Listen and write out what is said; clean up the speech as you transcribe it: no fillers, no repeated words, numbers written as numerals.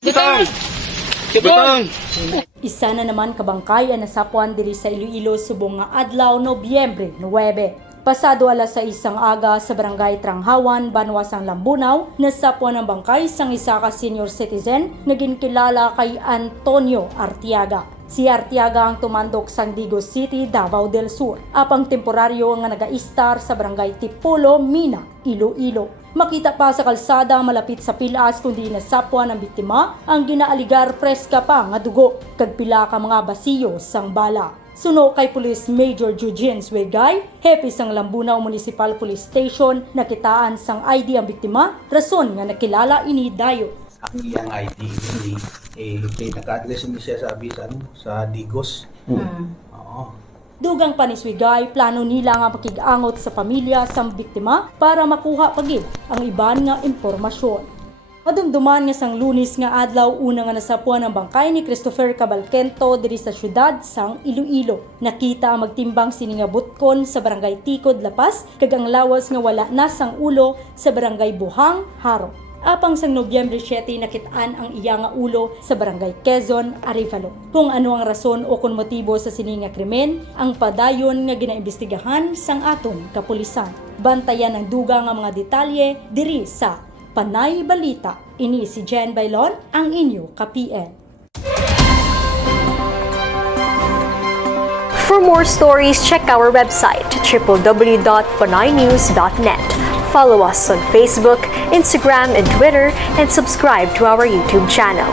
Butang! Butang! Isa na naman kabangkay ang nasapuan diri sa Iloilo subong nga adlaw Nobyembre 9. Pasado alas 6 ang aga sa barangay Tranghawan, Banwasang Lambunaw, nasapuan ang bangkay sang isa ka senior citizen na ginakilala kay Antonio Artiaga. Si Artiaga ang tumandok sang Digos City, Davao del Sur. Apang temporaryo nga naga-istar sa barangay Tipolo, Mina, Iloilo. Makita pa sa kalsada malapit sa pilas kundi nasapuan ng biktima ang ginaaligar preska pa nga dugo kag pila ka mga basiyo sang bala. Suno kay Police Major Eugene Swegay, hepe sang Lambunaw Municipal Police Station, nakitaan sang ID ang biktima, rason nga nakilala ini dayo. Ang iyang ID kay naka-address siya sa abisan sa Digos. Oo. Dugang pa ni Swigay, plano nila nga makig-angot sa pamilya sang biktima para makuha pagid ang iban nga impormasyon. Madumduman nga sang Lunes nga adlaw una nga nasapuan ang bangkay ni Christopher Cabalquento diri sa syudad sang Iloilo. Nakita ang magtimbang sini nga butkon sa barangay Tikod, Lapas kag ang lawas nga wala na sang ulo sa barangay Buhang, Haro. Apang sang Nobyembre 7 nakitaan ang iya nga ulo sa barangay Quezon, Arevalo. Kung ano ang rason o kung motibo sa sini nga krimen, ang padayon nga ginaimbestigahan sang aton kapulisan. Bantayan ang duga nga mga detalye diri sa Panay Balita. Ini si Jen Bailon, ang inyo ka-PN. For more stories, check our website www.panaynews.net. Follow us on Facebook, Instagram, and Twitter, and subscribe to our YouTube channel.